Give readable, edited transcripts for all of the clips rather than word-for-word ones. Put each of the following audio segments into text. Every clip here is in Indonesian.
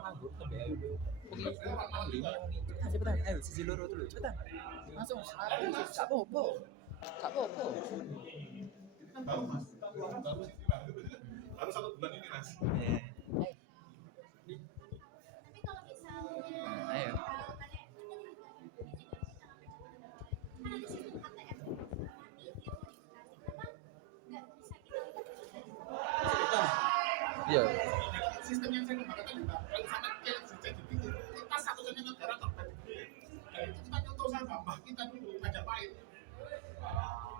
nganggur tapi ayo pergi lima cepetan cepetan ayo sisi loro dulu cepetan langsung gak apa-apa gak apa-apa baru mas baru 1 bulan ini mas. Tapi kalau misalnya ayo kan ada sistem ATM nanti dia modifikasi kenapa nggak bisa kita iya Sistem yang saya kembangkan tadi Pak, kalau sama kayak sudah dibikin, kita satu-satunya negara terbaik di dunia. Dan itu kita contoh sama mbah kita dulu, Majapahit.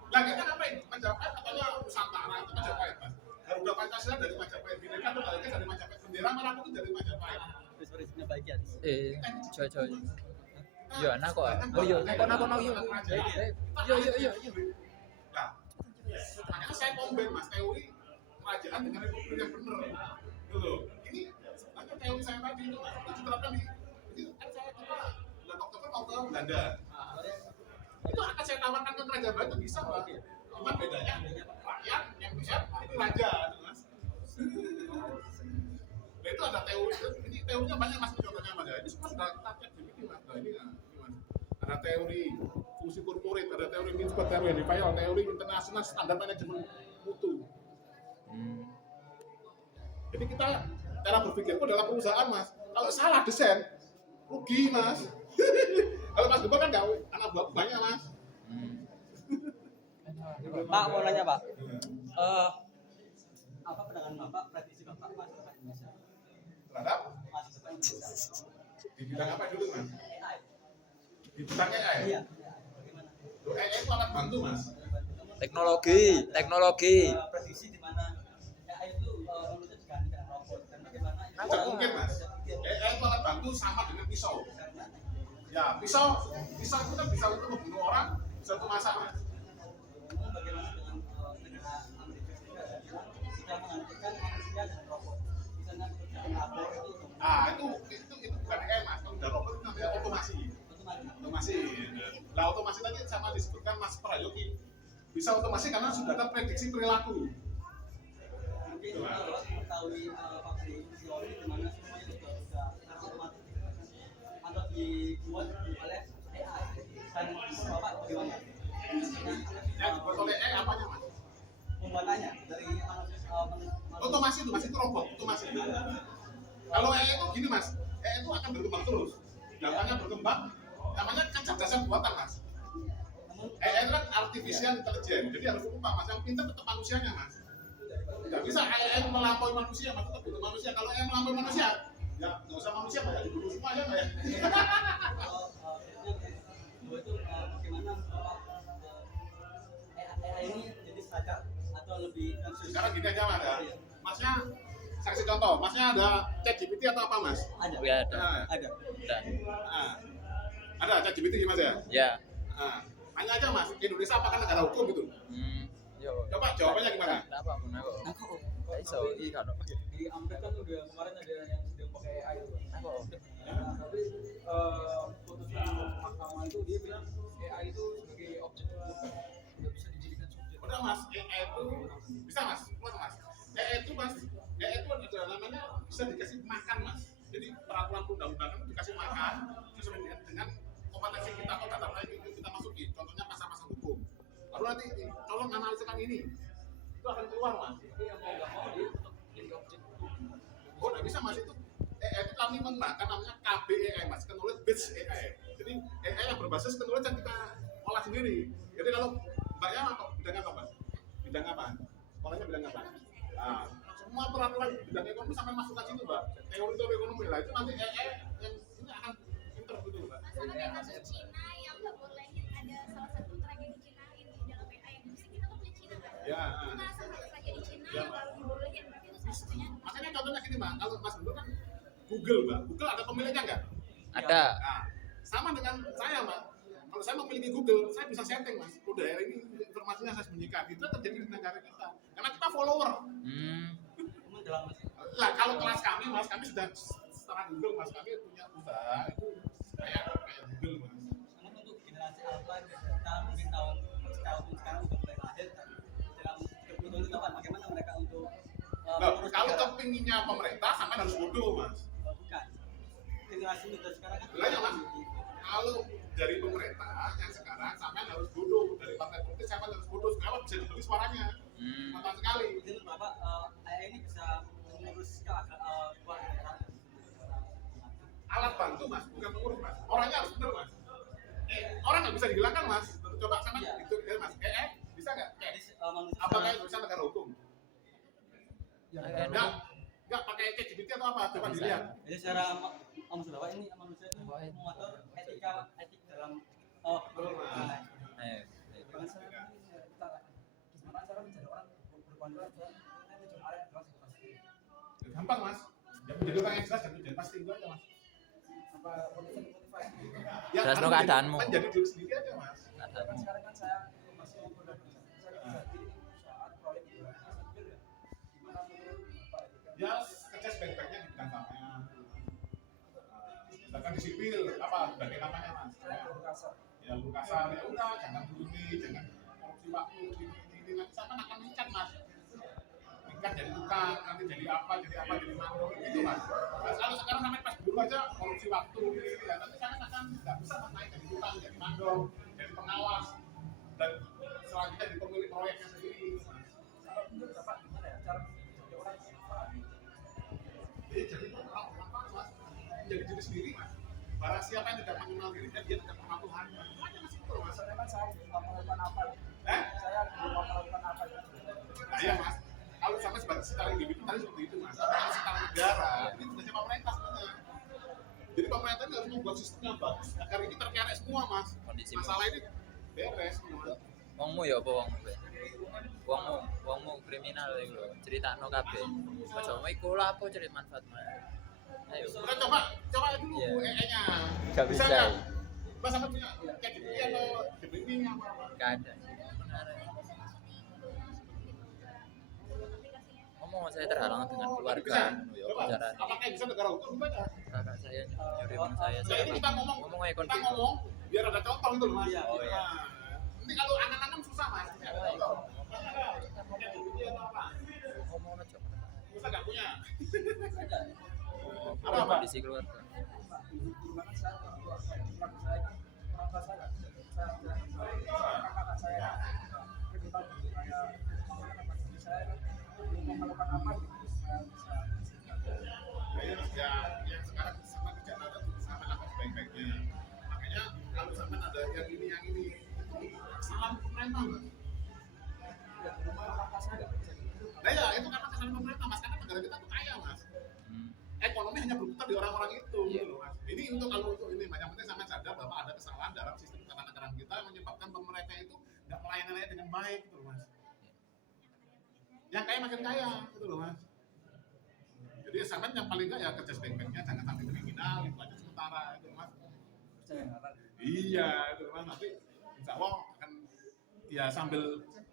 Lah kita ngapain? Majapahit katanya Nusantara, itu Majapahit Mas. Garuda Pancasila dari Majapahit, Bhinneka Tunggal Ika dari Majapahit, bendera merah putih dari Majapahit. coy yo anak kok oh yo nakon yo Nah, makanya saya komben Mas, teori kerajaan dengan republik yang benar. Gitu. Ini hanya teori saya tadi itu diterapkan di ini kan saya kita bulan Oktober mau ke Belanda. Itu akan saya tawarkan ke kerajaan Belanda bisa Pak. Cuma bedanya rakyat yang bisa itu raja gitu, Mas. Nah, itu ada teori, ini teorinya banyak Mas contohnya Mas ya. Ini semua sudah kita cek di sini Mas. Nah, ini Mas. Ada teori fungsi korporat, ada teori Mintzberg, teori Henry teori internasional standar manajemen mutu. Jadi kita cara berpikirku adalah perusahaan Mas. Kalau salah desain, rugi Mas. Kalau Mas Gembel kan nggak anak buah banyak Mas. Pak mau nanya Pak, apa pandangan Bapak, prediksi Bapak masa depan Indonesia? Terhadap Masa depan Indonesia. di bidang apa dulu Mas? AI. Di bidang AI. Iya. Bagaimana? AI itu alat bantu Mas. teknologi Prediksi di mana AI itu manusia digantikan robot dan bagaimana? Tidak mungkin Mas. AI itu alat bantu sama dengan pisau. Ya pisau itu kan bisa untuk membunuh orang satu masa Mas. Bagaimana dengan negara Amerika Serikat sudah menggantikan manusia dengan robot? Misalnya pekerjaan labor Itu bukan AI Mas. Kalau udah robot itu namanya otomasi. Otomasi. Nah otomasi tadi sama disebutkan Mas Prayogi. Bisa otomasi karena sudah ada prediksi perilaku. Mungkin mengetahui pabrik teori di mana semuanya sudah secara otomatis atau dibuat oleh AI dan Bapak bagaimana? Ya dibuat oleh AI apanya Mas? Pembuatannya dari Otomasi itu Mas, itu robot otomasi. Kalau AI itu gini Mas, AI itu akan berkembang terus. Datanya berkembang, namanya kecerdasan buatan Mas. AI itu kan artificial intelligence, jadi harus lupa Mas, yang pintar tetap manusianya Mas. Tidak bisa AI melampaui manusia, Mas, tetap butuh manusia. Kalau AI melampaui manusia, ya nggak usah manusia, Mas, ya dibunuh semua aja Mas ya. itu bagaimana AI ini jadi sadar atau lebih Sekarang gini aja Mas ya, Masnya saya kasih contoh, Masnya ada ChatGPT atau apa Mas? ada ya ada ada Nah, ada ChatGPT Mas ya? ya Nah, tanya aja Mas, Indonesia apakah negara hukum gitu? yo Coba jawabannya gimana? apa pun aku gak iso iki kan Di Amerika kan udah kemarin ada yang sedang pakai AI itu. aku Tapi putusan mahkamah itu dia bilang AI itu sebagai objek hukum, nggak bisa dijadikan subjek. Udah Mas, AI itu bisa Mas, keluar Mas. AI itu Mas, AI itu ada namanya bisa dikasih makan Mas. Jadi peraturan undang-undangan itu dikasih makan sesuai dengan kompetensi kita atau data itu kita masukin. Contohnya pasal-pasal hukum. Lalu nanti tolong analisikan ini, itu akan keluar Mas. Tapi yang mau nggak mau dia tetap jadi objek hukum. Oh, nggak bisa Mas itu. AI itu kami menggunakan namanya KBAI Mas, knowledge based AI. Jadi AI yang berbasis knowledge yang kita olah sendiri. Jadi kalau Mbaknya apa? Bidang apa Mas? Bidang apa? Sekolahnya bidang apa? Nah, semua peraturan bidang ekonomi sampai masuk ke situ Mbak. Teori-teori ekonomi lah itu nanti AI yang ini akan pinter gitu Mbak. sama kayak kasus Cina yang nggak bolehin ada salah satu tragedi Cina ini di dalam AI yang bisa kita tuh punya Cina kan? Ya. Itu salah satu tragedi Cina yang baru dibolehin berarti itu salah satunya. Makanya contohnya gini Mbak, kalau Mas Gembel kan Google Mbak, Google ada pemiliknya nggak? ada Nah, sama dengan saya Mbak. Kalau saya memiliki Google, saya bisa setting Mas. Oh daerah ini informasinya saya sembunyikan. Itu terjadi di negara kita. Karena kita follower. Lah kalau kelas kami Mas, kami sudah setara Google Mas. Kami punya usaha itu kayak Google Mas. namun untuk generasi alpha kita mungkin tahun sekarang udah mulai lahir kan dalam 30 tahun bagaimana mereka untuk Nah, kalau kepinginnya pemerintah sampai harus bodoh Mas. bukan generasi muda sekarang kan Lah ya mas, kalau dari pemerintah yang sekarang sampean harus bodoh, dari partai politik sampean harus bodoh, supaya bisa dibeli suaranya. Mantap sekali. Jadi Bapak AI ini bisa mengurus dua negara. Alat bantu mas, bukan pengurus mas. Orangnya harus bener mas. Orang nggak bisa dihilangkan mas. Coba sama Iya. itu mas. Bisa nggak? Jadi manusia Apakah Indonesia negara hukum? Nggak pakai ChatGPT atau apa? Coba Bisa. dilihat. jadi secara maksud Bapak ini manusia itu mengatur etik dalam Mas. Jangan salah kita gimana cara menjadi orang berkualitas dan tujuan area adalah pasti. Gampang mas. Yang menjadi orang yang jelas dan menjadi pasti itu aja mas. Apa motivasi? Ya, Jelas no harus keadaanmu. menjadi diri sendiri aja mas. Kan sekarang kan saya masih muda saya di saat proyek sambil ya. Gimana menurut Bapak itu kan? Ya kerja sebaik-baiknya di bidang sampean. Sedangkan di sipil apa? Bagian namanya mas. Saya perlu kasar. Ya lu kasar ya udah jangan bunyi, jangan korupsi waktu ini nanti sampean akan meningkat mas. Meningkat jadi tukang, nanti jadi apa, jadi mandor gitu mas. Mas kalau sekarang sampai pas dulu aja korupsi waktu ini ya nanti sampean akan nggak bisa mas naik jadi tukang, jadi mandor, jadi pengawas dan selanjutnya jadi pemilik proyeknya sendiri gitu, mas. Kalau menurut Bapak gimana ya cara menjadi orang yang bermanfaat? Jadi orang bermanfaat mas, menjadi diri sendiri mas. Barang siapa yang tidak mengenal dirinya dia tidak pernah Tuhan. Makanya mas itu mas. Maksudnya kan saya belum melakukan apa ya? Saya belum melakukan apa ya? Nah, iya mas. Kalau sama sebagai secara individu tadi seperti itu mas. Tapi kalau secara negara ini tugasnya pemerintah sebenarnya. Jadi pemerintah ini harus membuat sistem yang bagus agar ini terkerek semua mas. Kondisi Masalah ini beres semua. wongmu ya apa wongmu be? Wongmu kriminal iku lho, critakno kabeh. Aja mau iku lho apa cerit manfaatmu. Ayo. Kita coba dulu Iya. EE-nya. Nggak bisa. nggak? Mas sampai punya kayak gitu atau DPP apa? Enggak ada. Ngomong saya terhalang dengan keluarga. Bisa. Ya Coba, bicara. apakah bisa negara hukum? Coba aja. Kakak saya nyuri uang saya. Nah ini kita ngomong aja kita ngomong biar ada contoh gitu loh mas. Iya. Oh, iya. Nah, nanti kalau anak-anak susah mas. Ya, ada contoh. Kayak DPP atau apa? Ngomong aja. Bisa nggak punya? Apa kondisi keluarga? Gimana saya keluarga saya kan orang tua saya kakak saya kita kayak saya belum melakukan apa gitu saya bisa Ya, yang sekarang sama kerjaan ada sama lakukan sebaik-baiknya. Makanya kalau sampai ada yang ini itu kesalahan pemerintah mas. ya rumah kakak saya nggak bisa gitu. Nah ya itu karena kesalahan pemerintah mas karena negara kita tuh kaya mas. Ekonomi hanya berputar di orang-orang itu gitu mas. Ini untuk kalau untuk ini yang penting sampai sadar bahwa ada kesalahan dalam sistem ketatanegaraan kita yang menyebabkan pemerintah itu nggak melayani rakyat dengan baik gitu loh mas. Yang kaya makin kaya gitu loh mas. Jadi sampai yang paling nggak ya kerja sebaik-baiknya jangan sampai kriminal itu aja sementara itu mas. Saya nggak tahu. Iya itu mas nanti insya Allah akan ya sambil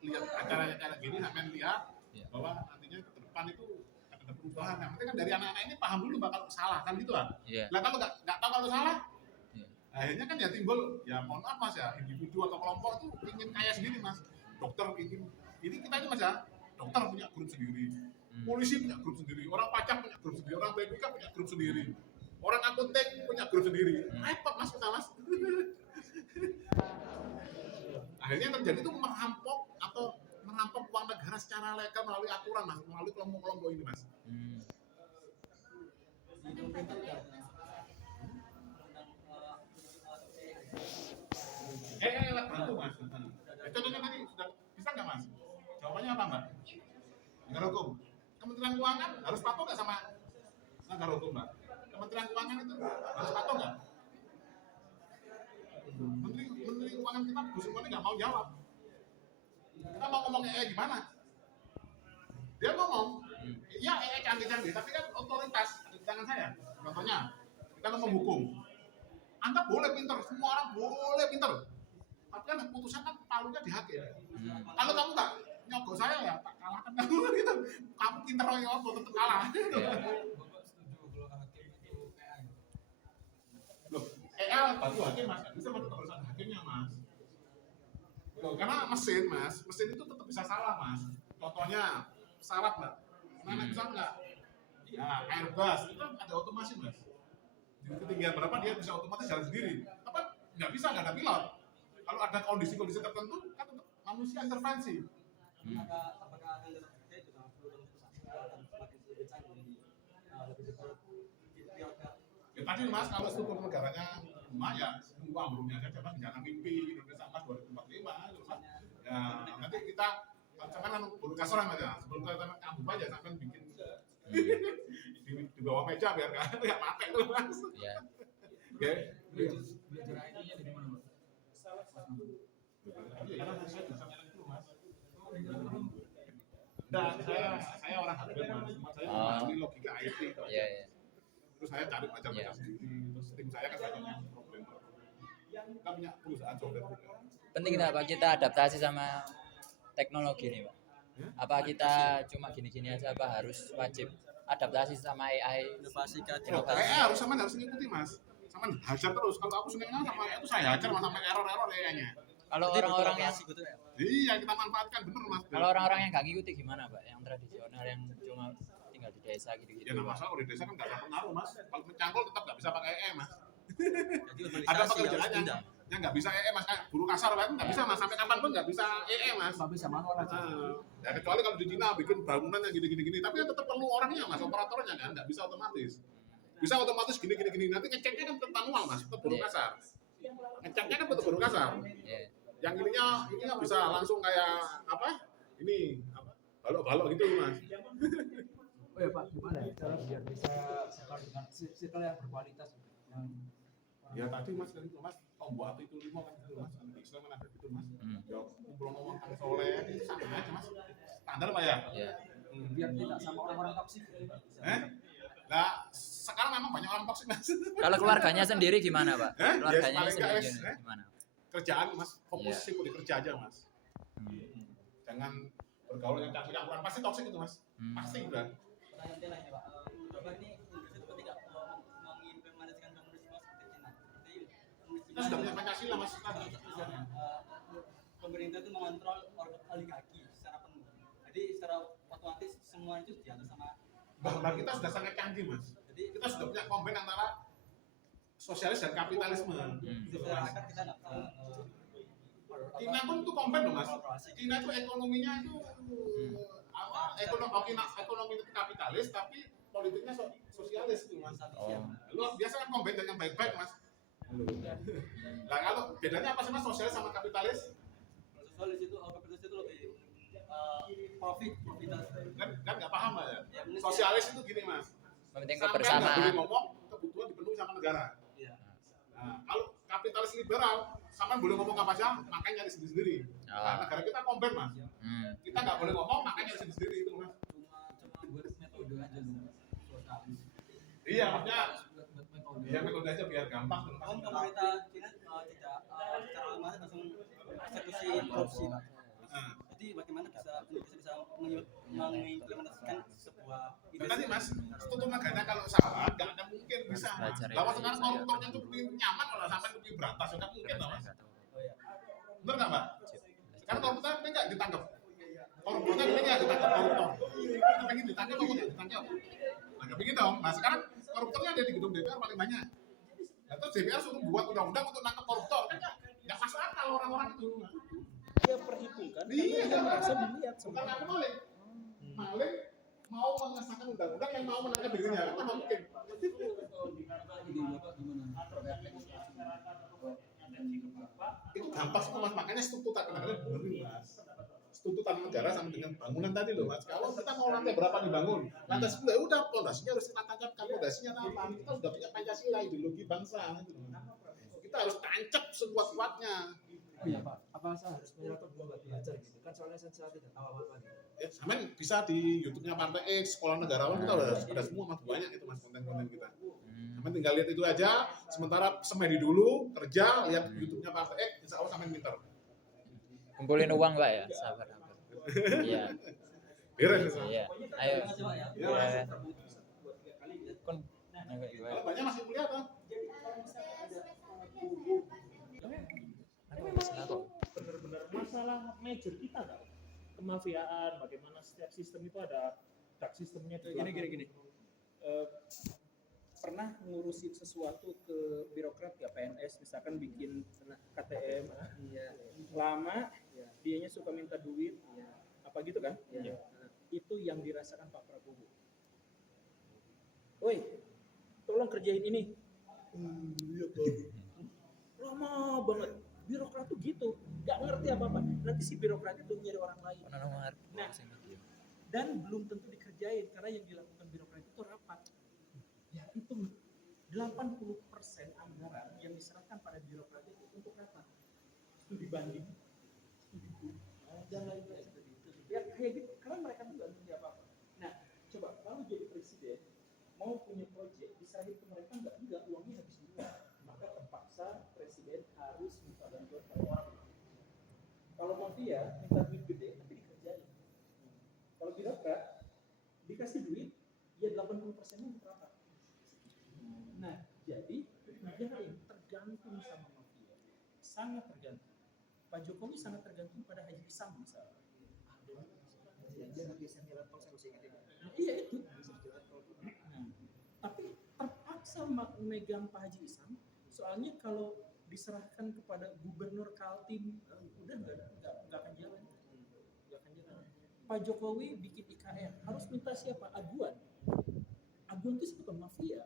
lihat acara kayak gini sampai lihat bahwa nantinya ke depan itu ada perubahan. Yang penting kan dari anak-anak ini paham dulu bakal salah kan gitu kan. Iya. Nah kalau nggak tahu kalau salah, Iya. akhirnya kan ya timbul ya mohon maaf mas ya individu atau kelompok itu ingin kaya sendiri mas. Dokter ingin ini kita ini mas ya dokter punya grup sendiri, polisi punya grup sendiri, orang pajak punya grup sendiri, orang BPK punya grup sendiri, orang akuntan punya grup sendiri. Repot mas kita mas. Akhirnya yang terjadi itu merampok uang negara secara legal melalui aturan mas, melalui kelompok-kelompok ini mas. Lewat bantu mas. Contohnya tadi sudah bisa nggak mas? Jawabannya apa mbak? Negara hukum. Kementerian Keuangan harus patuh nggak sama negara hukum mbak? Kementerian Keuangan itu harus patuh nggak? Menteri Keuangan kita Bu Sri nggak mau jawab. Kita mau ngomongnya gimana? Dia ngomong, iya canggih-canggih, tapi kan otoritas ada di tangan saya. Contohnya, kita ngomong hukum. Anda boleh pinter, semua orang boleh pinter. Tapi kan putusan kan palunya di hakim. Kalau kamu nggak nyogok saya ya tak kalahkan kamu gitu. Kamu pinter ya tetap kalah. Bapak setuju kalau hakim itu AI? Loh, bantu hakim mas, bisa bantu keputusan hakimnya mas. Loh, karena mesin itu tetap bisa salah mas. Contohnya pesawat mbak, mana bisa nggak? Ya Airbus itu kan ada otomasi mas. Di ketinggian berapa dia bisa otomatis jalan sendiri. Tapi nggak bisa, nggak ada pilot. Kalau ada kondisi-kondisi tertentu, kan tetap manusia intervensi. Apakah akan tetap terjadi dengan peluang akan semakin lebih canggih lebih cepat pilot? Ya tadi Mas, kalau struktur negaranya rumah ya tunggu ambruknya saja Mas, jangan mimpi Indonesia Emas 2045 gitu, Mas. Ya nanti kita jangan bulu kasaran aja, sebelum kita kambuh aja sampai bikin di bawah meja biar nggak pakai tuh Mas. Iya. Oke. Belajar IT-nya dari mana, Pak? Nah, saya orang hardware Mas, cuma saya memahami logika IT. Iya, iya. Terus saya cari baca Iya. sendiri, terus tim saya kan banyak yang problem. Kita punya perusahaan software juga. Penting nggak Pak kita adaptasi sama teknologi nih Pak? Apa kita cuma gini-gini aja apa harus wajib adaptasi sama AI? Inovasi kan? Harus sama harus ngikuti Mas. Sama hajar terus. Kalau aku senengnya sama itu saya hajar Mas sampai error AI-nya. Kalau orang-orang yang gitu ya. Iya, kita manfaatkan bener Mas. kalau orang-orang yang nggak ngikuti gimana Pak? Yang tradisional yang cuma tinggal di desa gitu-gitu. Ya nggak masalah, kalau di desa kan nggak ada pengaruh Mas. Kalau mencangkul tetap nggak bisa pakai AI Mas. Jadi Ada urbanisasi harus pekerjaannya pindah. yang nggak bisa AI Mas, kayak guru kasar kan nggak bisa Mas, sampai kapanpun nggak bisa AI Mas. Tapi sama manual aja. Ya kecuali kalau di Cina bikin bangunan yang gini-gini, tapi kan tetap perlu orangnya Mas, operatornya kan nggak bisa otomatis. Bisa otomatis gini, nanti ngeceknya kan tetap manual Mas, tetap guru kasar. Ngeceknya kan tetap guru kasar. Iya. Yang ininya bisa langsung kayak apa? Ini apa? Balok-balok gitu Mas. Oh ya Pak, gimana ya cara biar bisa sekar dengan circle yang berkualitas yang Ya tadi Mas kan itu Mas, tombol api itu 5 kan itu Mas, di Islam kan ada gitu Mas. Ya kumpul ngomong tentang soleh itu sama aja Mas. Standar Pak ya? Iya. biar tidak sama orang-orang toksik. Nah, sekarang memang banyak orang toksik Mas. Kalau keluarganya sendiri gimana Pak? Ya, Keluarganya paling nggak, sendiri gimana? Kerjaan Mas, fokus Iya. sih di kerja aja Mas. Jangan bergaul yang campur-campuran, pasti toksik itu Mas. Pasti udah. Pertanyaan lain ya Pak. Bapak ini Indonesia seperti nggak mengimplementasikan komunisme seperti Cina. Kita sudah punya Pancasila Mas. Pemerintah itu mengontrol oligarki secara penuh. Jadi secara otomatis semua itu diatur sama. Bahkan kita sudah sangat canggih Mas. Jadi Kita sudah punya kombin antara sosialis dan kapitalisme. secara akar kita nggak Cina pun itu kombin loh Mas. Cina itu ekonominya itu ekonomi itu kapitalis tapi politiknya sosialis itu Mas. Oh. Lu biasa kan kombin yang baik-baik Mas. Nah kalau bedanya apa sih Mas sosialis sama kapitalis? sosialis itu kapitalis itu lebih profitas. Kan nggak paham Mas ya. Ya, bener. Sosialis itu gini Mas. Penting Sampai nggak boleh kebersamaan. ngomong kebutuhan dipenuhi sama negara. Iya. Nah, kalau kapitalis liberal, sama boleh ngomong apa aja, makanya nyari sendiri-sendiri. Nah, negara kita kombin Mas. Kita nggak boleh ngomong, makanya nyari sendiri-sendiri itu Mas. Cuma buat metode aja dulu. Sosialis. Iya, maksudnya Buat metode. ya metode aja biar gampang. Pemerintah Cina tidak secara otomatis langsung eksekusi korupsi Pak. Nah, Jadi bagaimana bisa mengimplementasikan sebuah dan tadi Mas, struktur negaranya kalau salah, nggak ada mungkin bisa. Belajar ya. Lawan sekarang koruptornya tuh pengen nyaman malah sampai pengen berantas, nggak mungkin lah Mas. Oh ya. Bener nggak Pak? Sekarang koruptor pengen nggak ditangkap? Koruptornya pengen nggak ditangkap koruptor? Kita pengen ditangkap atau nggak ditangkap? Nah, nggak pengen dong. Nah sekarang koruptornya ada di gedung DPR paling banyak. Nah, terus DPR suruh buat undang-undang untuk nangkap koruptor, kan nggak masuk akal orang-orang itu. Dia perhitungkan karena Iya, dia merasa dilihat bukan sama aku maling. Maling mau mengesahkan undang-undang yang mau menangkap dirinya, kan nggak mungkin. Ide Bapak gimana? Itu gampang sih Mas, makanya struktur tata negara benerin Mas. Struktur tata negara sama dengan bangunan tadi loh Mas. Kalau kita mau lantai berapa dibangun, lantai 10 ya udah pondasinya harus kita tancapkan. Pondasinya apa? Kita sudah punya Pancasila, ideologi bangsa gitu. Kita harus tancap sekuat-kuatnya. Oh iya Pak, apa saya harus punya laptop dulu buat belajar gitu? Kan soalnya saya tidak tahu apa-apa gitu. Ya, sama bisa di YouTube-nya Partai X, Sekolah Negarawan kita udah ada semua Mas, banyak itu Mas konten-konten kita. Sama tinggal lihat itu aja, sementara semedi dulu, kerja, lihat YouTube-nya Partai X, insya Allah sampai pinter. Kumpulin uang Pak ya, sabar. Iya. Beres itu. Iya. Ayo. Terima kasih Pak ya. Ya, Mas. Kon. Kalau banyak masih kuliah kan? benar-benar masalah major kita tau. Kemafiaan, bagaimana setiap sistem itu ada dark sistemnya di belakang. Gini. pernah ngurusin sesuatu ke birokrat ya, PNS misalkan bikin KTM lama, dianya suka minta duit, apa gitu kan? Itu yang dirasakan Pak Prabowo. Woi, tolong kerjain ini. Iya lama banget. Birokrat tuh gitu, nggak ngerti apa-apa. Nanti si birokrat itu nyari orang lain. Nah, dan belum tentu dikerjain karena yang dilakukan birokrat itu rapat. Ya itu 80% anggaran yang diserahkan pada birokrat itu untuk rapat. Studi banding, dan lain-lain. Ya kayak gitu, karena mereka tuh nggak ngerti apa-apa. Nah, coba kalau jadi presiden mau punya proyek diserahin ke mereka enggak uangnya habis dulu, maka terpaksa presiden harus minta bantuan pada orang. Kalau mafia minta duit gede tapi dikerjain. Kalau birokrat dikasih duit ya 80%-nya untuk rapat. Nah, jadi negara ini tergantung sama mafia, sangat tergantung. Pak Jokowi sangat tergantung pada Haji Isam misalnya. Dia nggak bisa jalan tol, saya masih ingat ini. Iya itu. Tapi terpaksa memegang Pak Haji Isam, soalnya kalau diserahkan kepada gubernur Kaltim, udah nggak akan jalan. Pak Jokowi bikin IKN, harus minta siapa? Aguan. Aguan itu sebetulnya mafia.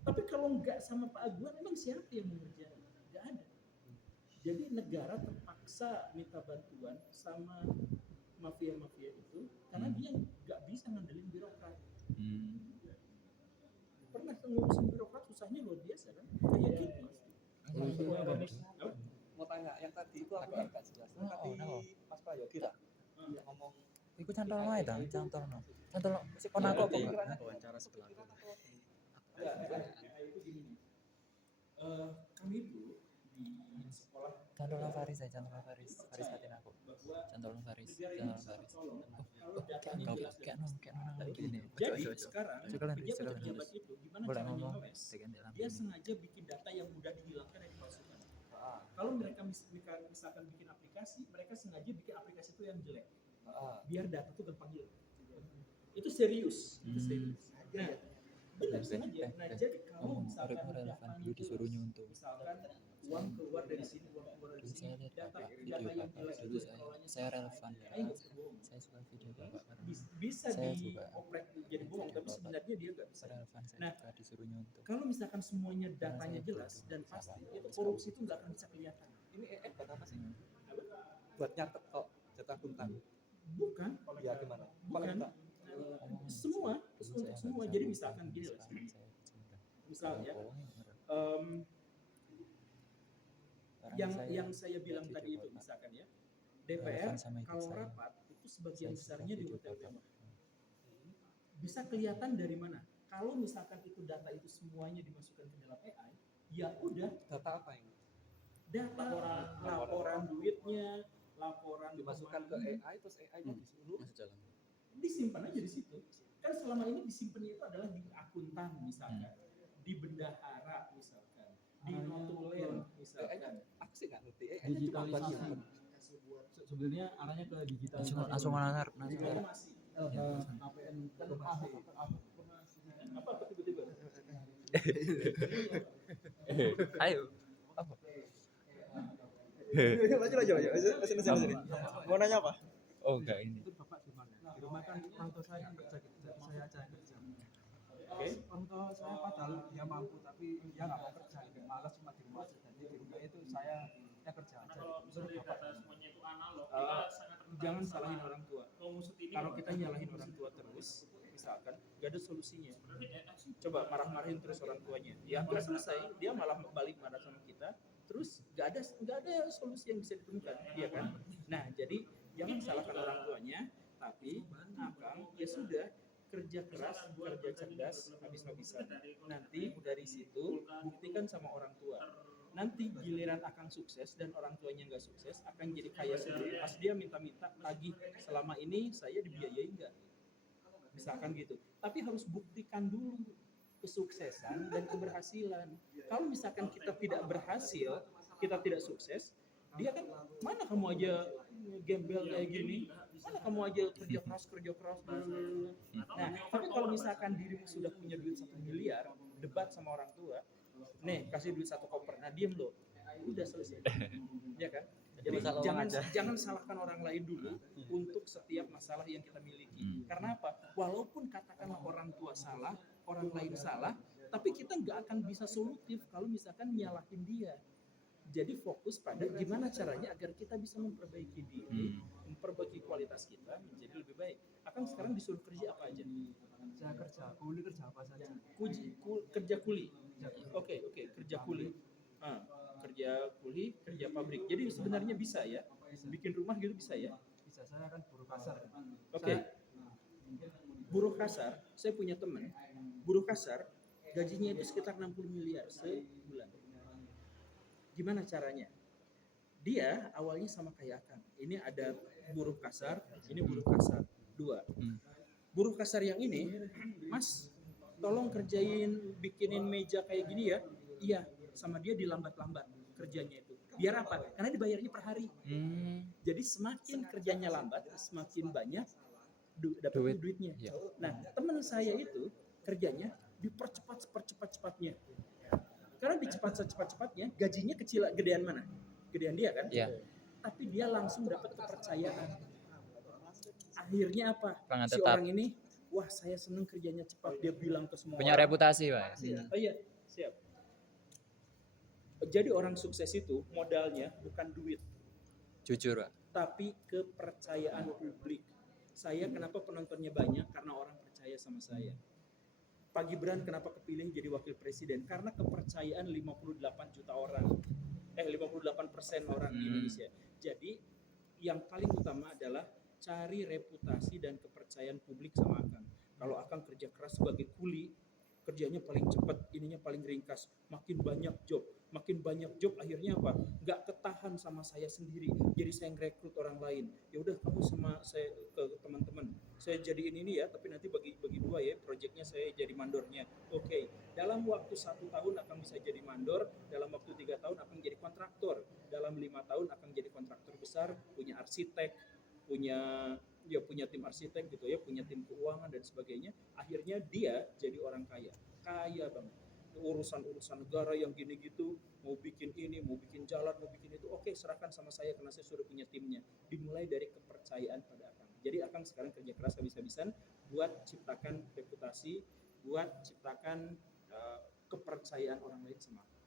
Tapi kalau nggak sama Pak Aguan, emang siapa yang mengerjakan? Nggak ada. Jadi negara terpaksa minta bantuan sama mafia-mafia itu karena dia nggak bisa ngandelin birokrat. Pernah ngurusin birokrat susahnya luar biasa kan? Kayak gitu. Mau tanya, yang tadi itu aku agak jelas. Tadi Mas Prayogi lah ngomong. Iku cantol wae ta, cantol si konako kok. Wawancara sebelah. Itu gini nih. Kami itu di sekolah Cantol Faris katin aku. Cantol Faris. Kayak nang gini. Jadi sekarang Coba pejabat itu gimana boleh caranya ngomong ngeles? dengan dalam Dia ini. sengaja bikin data yang mudah dihilangkan dan dipalsukan. Kalau mereka misalkan bikin aplikasi, mereka sengaja bikin aplikasi itu yang jelek, biar data itu gampang hilang. Itu serius. Nah, benar sengaja. Nah, jadi kalau misalkan relevan dulu disuruh nyuntuh. misalkan uang keluar dari sini, uang keluar dari Dulu saya sini, lihat data Bapak, video yang Bapak, jelek dulu itu pengelolanya saya relevan. nggak bisa bohong. Saya suka video Bapak karena Bisa saya suka dioprek jadi bohong, tapi sebenarnya dia nggak bisa. relevan, saya Nah, suka disuruh nyuntuh. kalau misalkan semuanya datanya jelas dan pasti, itu korupsi itu nggak akan bisa kelihatan. Ini buat apa sih? Buat nyatet kok jatah kuntan. Bukan, Ya gimana? bukan. Semua, untuk semua. Jadi misalkan gini lah, misalnya yang saya bilang tadi itu misalkan ya, DPR kalau rapat itu sebagian besarnya di hotel mewah. Bisa kelihatan dari mana? Kalau misalkan itu data itu semuanya dimasukkan ke dalam AI, ya udah Data apa ini? data laporan duitnya, laporan Dimasukkan ke keuangan, AI terus AI-nya disuruh disimpan aja di situ. Kan selama ini disimpannya itu adalah di akuntan misalkan, di bendahara misalkan, di notulen misalkan. AI-nya aku sih nggak ngerti. AI-nya cuma buat Digitalisasi. nyimpen. Sebenarnya arahnya ke digitalisasi. Langsung ngarep. Informasi. APN kan Apa tiba-tiba? Ayo. Lanjut. Mau nanya apa? Oh, enggak ini. itu bapak gimana? Di rumah kan orang tua saya kan kerja, saya aja yang kerja. Oke. Orang tua saya padahal dia mampu tapi dia nggak mau kerja, gitu. Malas cuma di rumah aja. Jadi di rumah itu saya kerja aja. Kalau Terus misalnya bapak data semuanya itu analog, kita sangat rentan jangan sama salahin orang tua. Rumus ini Kalau kita nyalahin orang tua terus, misalkan nggak ada solusinya. Coba marah-marahin terus orang tuanya, ya nggak selesai, dia malah balik marah sama kita. Terus nggak ada solusi yang bisa ditemukan, iya kan? Nah, jadi jangan salahkan orang tuanya, tapi akang ya sudah kerja keras, kerja cerdas, habis-habisan. Nanti dari situ buktikan sama orang tua. Nanti giliran akang sukses dan orang tuanya nggak sukses, akan jadi kaya sendiri. Pas dia minta-minta lagi, selama ini saya dibiayai nggak? Misalkan gitu. Tapi harus buktikan dulu kesuksesan dan keberhasilan. Kalau misalkan kita tidak berhasil, kita tidak sukses, dia kan mana kamu aja gembel kayak gini, mana kamu aja kerja keras. Nah, tapi kalau misalkan dirimu sudah punya duit 1 miliar, debat sama orang tua, nih kasih duit 1 koper, nah diem lo, udah selesai, ya kan? Jadi masalah jangan uang aja. jangan salahkan orang lain dulu untuk setiap masalah yang kita miliki. Karena apa? Walaupun katakanlah orang tua salah, orang lain salah, tapi kita nggak akan bisa solutif kalau misalkan nyalahin dia. Jadi fokus pada gimana caranya agar kita bisa memperbaiki diri, memperbaiki kualitas kita menjadi lebih baik. Akang sekarang disuruh kerja apa aja? Saya kerja apa saja. Kerja kuli. Oke, kerja kuli. Kerja kuli, kerja pabrik. Jadi sebenarnya bisa ya, bikin rumah gitu bisa ya. Bisa, saya kan buruh kasar. Oke. Buruh kasar, saya punya teman, buruh kasar gajinya itu sekitar 60 miliar sebulan. Gimana caranya? Dia awalnya sama kayak Akang. Ini ada buruh kasar, ini buruh kasar. 2. Buruh kasar yang ini, Mas, tolong bikinin meja kayak gini ya. Iya, sama dia dilambat-lambat kerjanya itu. Biar apa? Karena dibayarnya per hari. Jadi semakin kerjanya lambat, semakin banyak dapat duitnya. Iya. Nah, teman saya itu kerjanya dipercepat sepercepat-cepatnya. Karena dicepat secepat-cepatnya, gajinya kecil, gedean mana? Gedean dia kan? Iya. Tapi dia langsung dapat kepercayaan. Akhirnya apa? Pelanggan Si tetap. orang ini, wah saya seneng kerjanya cepat. Dia bilang ke semua Punya orang. reputasi, Pak. Oh iya, siap. Jadi orang sukses itu modalnya bukan duit, Jujur, Pak. tapi kepercayaan publik. Saya kenapa penontonnya banyak? Karena orang percaya sama saya. Pak Gibran kenapa kepilih jadi wakil presiden? Karena kepercayaan 58 juta orang. 58% orang di Indonesia. Jadi yang paling utama adalah cari reputasi dan kepercayaan publik sama Akang. Kalau Akang kerja keras sebagai kuli, kerjanya paling cepat, ininya paling ringkas, makin banyak job, akhirnya apa? Nggak ketahan sama saya sendiri, jadi saya ngerekrut orang lain. Ya udah kamu sama saya ke teman-teman, saya jadiin ini ya, tapi nanti bagi 2 ya, proyeknya saya jadi mandornya. Oke, dalam waktu 1 tahun akan bisa jadi mandor, dalam waktu 3 tahun akan jadi kontraktor, dalam 5 tahun akan jadi kontraktor besar, punya arsitek, punya tim arsitek gitu ya, punya tim keuangan dan sebagainya. Akhirnya dia jadi orang kaya banget. Urusan negara yang gini gitu, mau bikin ini, mau bikin jalan, mau bikin itu, oke, serahkan sama saya karena saya sudah punya timnya. Dimulai dari kepercayaan pada Akang. Jadi Akang sekarang kerja keras habis-habisan buat ciptakan reputasi, buat ciptakan kepercayaan orang lain sama Akang.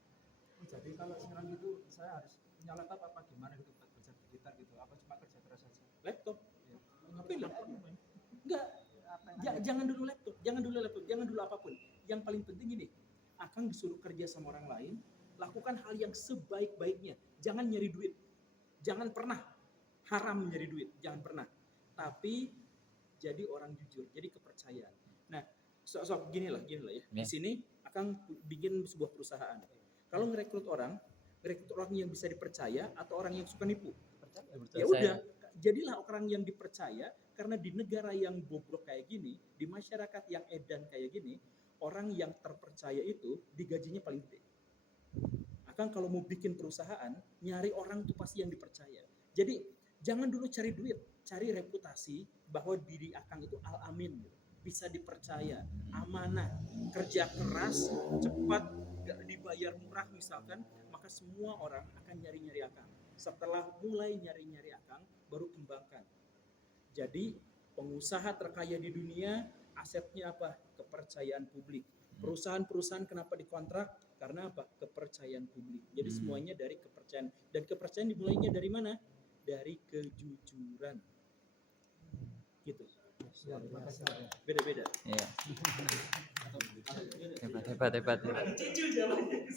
Jadi kalau sekarang gitu saya harus punya laptop apa gimana gitu buat belajar digital gitu? Apa cuma kerja keras saja? Laptop. Ngapain laptop? Enggak. Jangan dulu laptop, jangan dulu apapun. Yang paling penting ini, Akang disuruh kerja sama orang lain, lakukan hal yang sebaik-baiknya. Jangan nyari duit. Jangan pernah haram nyari duit, jangan pernah. Tapi jadi orang jujur, jadi kepercayaan. Nah, gini lah ya. Di sini Akang bikin sebuah perusahaan. Kalau ngerekrut orang yang bisa dipercaya atau orang yang suka nipu? Ya udah, jadilah orang yang dipercaya, karena di negara yang bobrok kayak gini, di masyarakat yang edan kayak gini, orang yang terpercaya itu digajinya paling gede. Akang kalau mau bikin perusahaan, nyari orang tuh pasti yang dipercaya. Jadi jangan dulu cari duit, cari reputasi bahwa diri Akang itu al-amin, bisa dipercaya, amanah, kerja keras, cepat, gak dibayar murah misalkan, maka semua orang akan nyari-nyari Akang. Setelah mulai nyari-nyari Akang, baru kembangkan. Jadi pengusaha terkaya di dunia, asetnya apa? Kepercayaan publik. Perusahaan-perusahaan kenapa dikontrak? Karena apa? Kepercayaan publik. Jadi semuanya dari kepercayaan. Dan kepercayaan dimulainya dari mana? Dari kejujuran. Gitu. Beda-beda. Iya. Hebat. Cicil jalannya.